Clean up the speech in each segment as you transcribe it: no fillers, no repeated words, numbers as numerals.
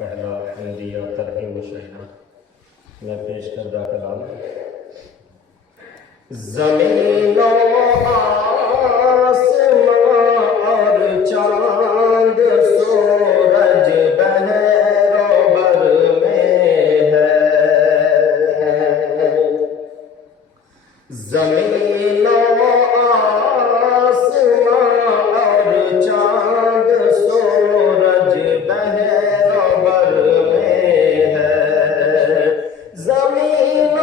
پہلا حمدیہ ترغیب مشاہدہ میں پیش کردہ کلام زمین و آسمان اور چاند سورج بحر و بر میں ہے زمین و آسمان اور چاند سورج بحر و بر میں ہے زمین و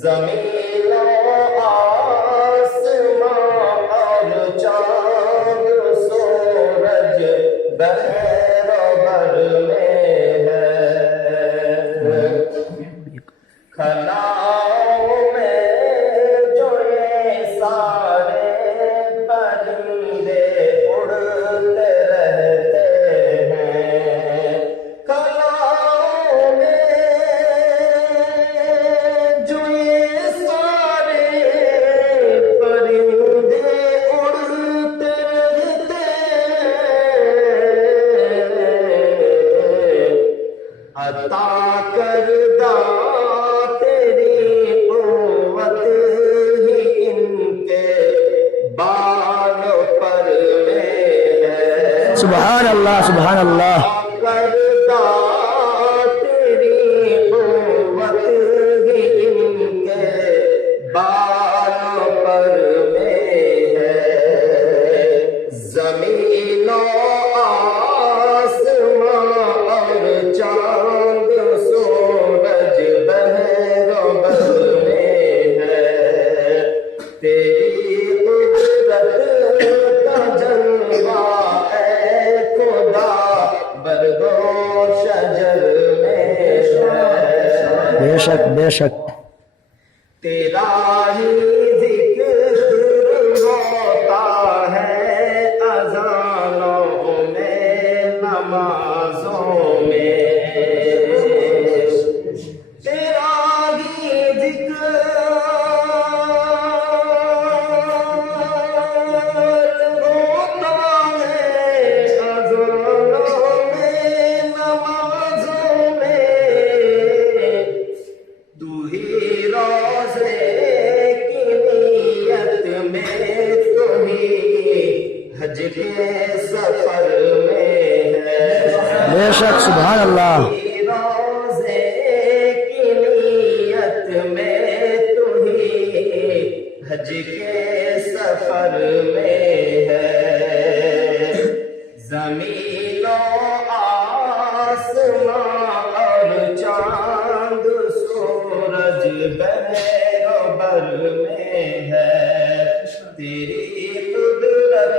زمین و آسمان اور چاند سورج بحر و بر میں ہے خلاؤں میں جو یہ سارے پرندے اڑتے رہتے ہیں خلاؤں میں جو عطا کردہ تیری قوت ہی ان کے بال پر میں ہے سبحان اللہ سبحان اللہ کردہ تیری قوت ہی ان کے بال پر میں ہے زمین و آسمان اور چاند سورج بحر و بر میں ہے تیری قدرت کا جلوہ اے خدا برگ و شجر میں ہے بے شک بے شک تیرا ہی ذکر ہوتا ہے اذانوں میں نمازوں میں تیرا ہی ذکر ہوتا ہے اذانوں میں نمازوں میں تو ہی روزے کی نیت میں تو ہی حج کے سفر میں ہے بے شک سبحان اللہ روزے کی نیت میں تو ہی حج کے سفر میں ہے زمین و آسمان اور چاند سورج بحر و بر میں ہے تیری قدرت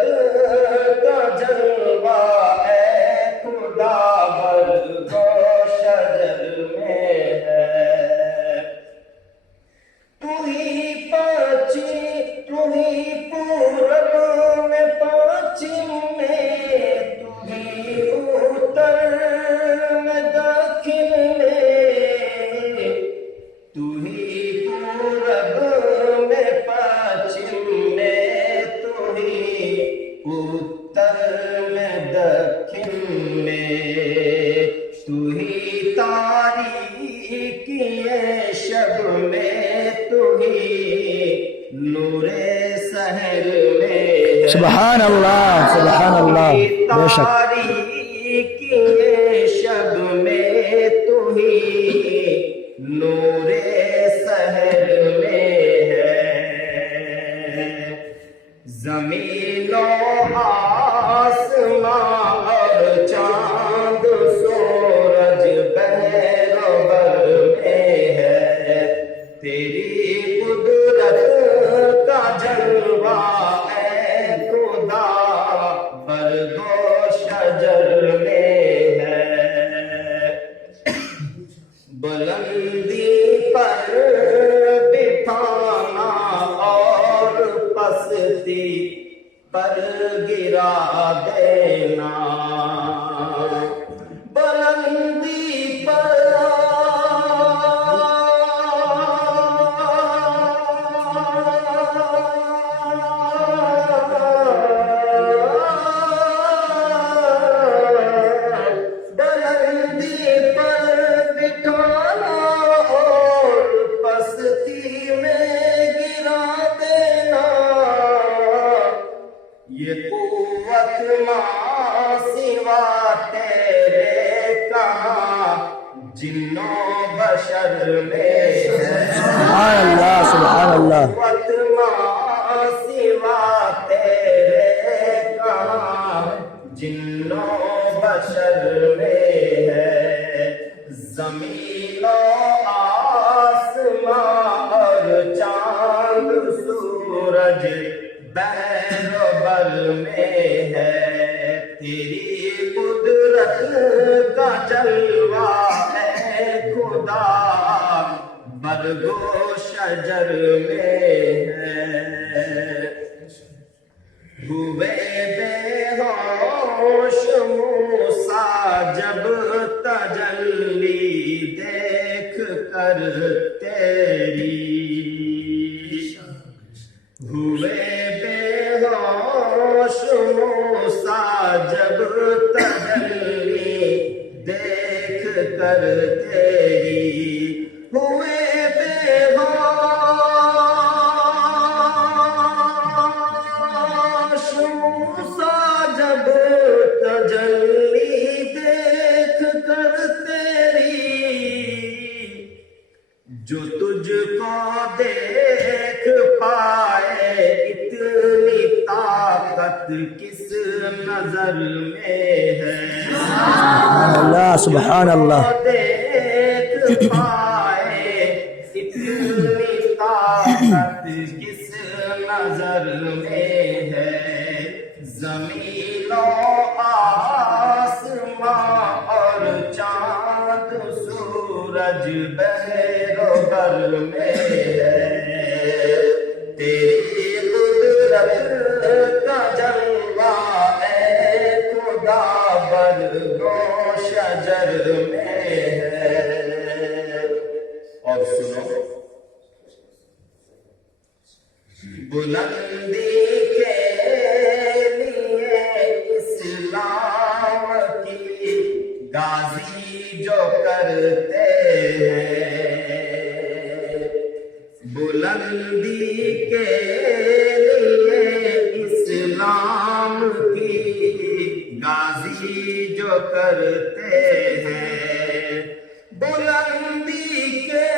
کا جلوہ اے خدا برگ و شجر میں ہے تو ہی پورب میں پچھم میں تو ہی اتر میں دکھن میں تو ہی پورب میں پچھم میں تو ہی اتر میں دکھن میں تو ہی تاریکی شب میں تو ہی نور سحر میں سبحان اللہ سبحان اللہ بے شک تاریکی شب میں تو ہی نور سحر میں ہے زمین و آسمان اور چاند سورج بحر و بر میں ہے تیری قدرت کا پر گرا دینا، بلندی پر بلندی پر بٹھانا اور پستی میں گرا دینا، یہ قوت ماں سوا تیرے کہاں جنوں بشر میں ہے۔ سبحان اللہ سبحان اللہ قوت ماں سوا تیرے کہاں جنوں بشر میں ہے۔ زمین و آسمان اور چاند سورج بحر و بر میں ہے، تیری قدرت کا جلوہ ہے خدا برگ و شجر میں ہے۔ ہوئے بے ہوش موسیٰ جب تجلی دیکھ کر تیری، ہوئے بے ہوش موسیٰ جب تجلی دیکھ کر تیری، ہوئے بے ہوش موسیٰ جب تجلی دیکھ کر تیری، جو تجھ کو دیکھ پائے اتنی طاقت کس نظر میں ہے۔ سبحان اللہ سبحان اللہ دیکھ پائے اتنی طاقت کس نظر میں ہے۔ زمین و آسمان اور چاند سورج بحر و بر میں ہے، تیری قدرت کا جلوہ اے خدا برگ و شجر میں ہے۔ اور سنو، بلندی کے لیے اسلام کی غازی جو کرتے ہیں، بلندی کے لیے اسلام کی غازی جو کرتے ہیں، بلندی کے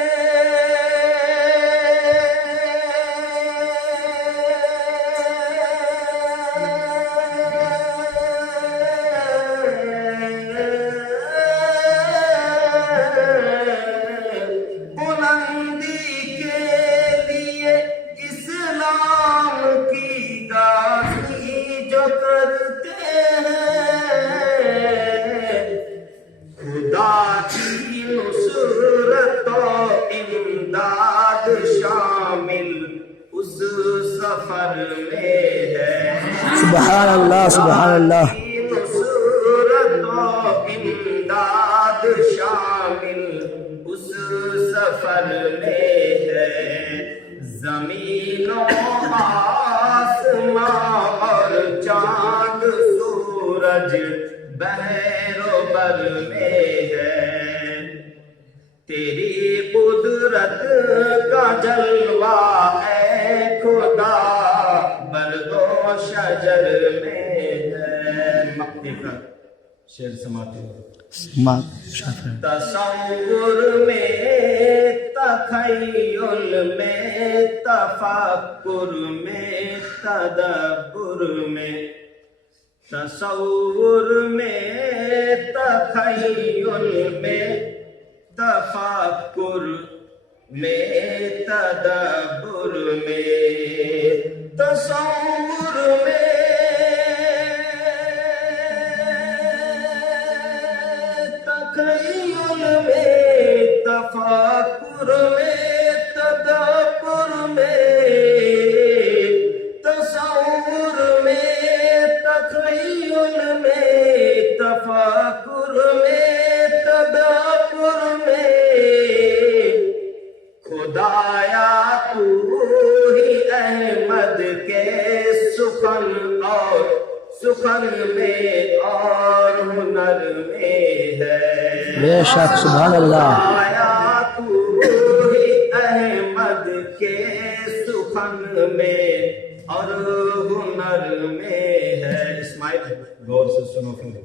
بلندی کے لیے اسلام کی غازی جو کرتے ہیں، خدا کی نصرت و امداد شامل اس سفر میں ہے۔ سبحان اللہ سبحان اللہ کی نصرت و امداد شامل اس سفر میں ہے۔ زمین و آسمان اور چاند سورج بحر و بر میں ہے، تیری قدرت کا جلوہ اے خدا برگ و شجر میں ہے۔ مقتی کا شعر سماتے ہو۔ تصور میں تخیل میں تفکر میں تدبر میں، تصور میں تخیل میں تفکر میں تدبر میں، تصور میں تخیل میں تفکر میں تدبر میں، تصور میں سخن میں اور ہنر میں ہے بے شک سبحان اللہ آیا تو ہی احمد کے سخن میں اور ہنر میں ہے اسماعیل غور سے سنو پھر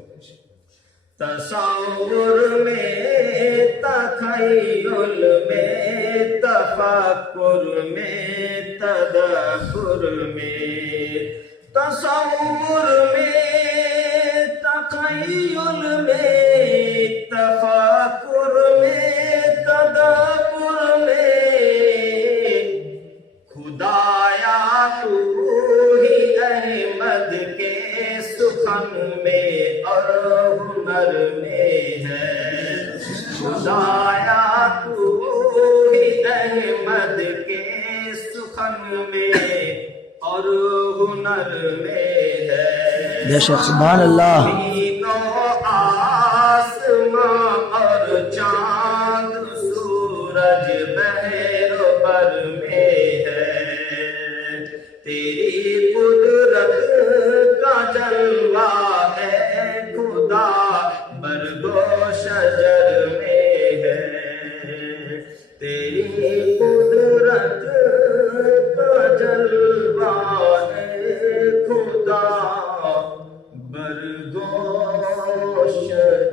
تصور میں تخیل میں تفکر میں تدبر میں تصور میں تخیل میں تفکر میں تدبر میں خدایا تو ہی احمد کے سخن میں اور ہنر میں ہے خدایا تو ہی احمد کے سخن میں اور ہنر میں ہے بے شک سبحان اللہ زمین و آسماں اور چاند سورج بحر و بر میں ہے تیری قدرت کا جلوہ ہے خدا برگ و شجر میں ہے تیری قدرت کا جلوہ ہے خدا برگ و شجر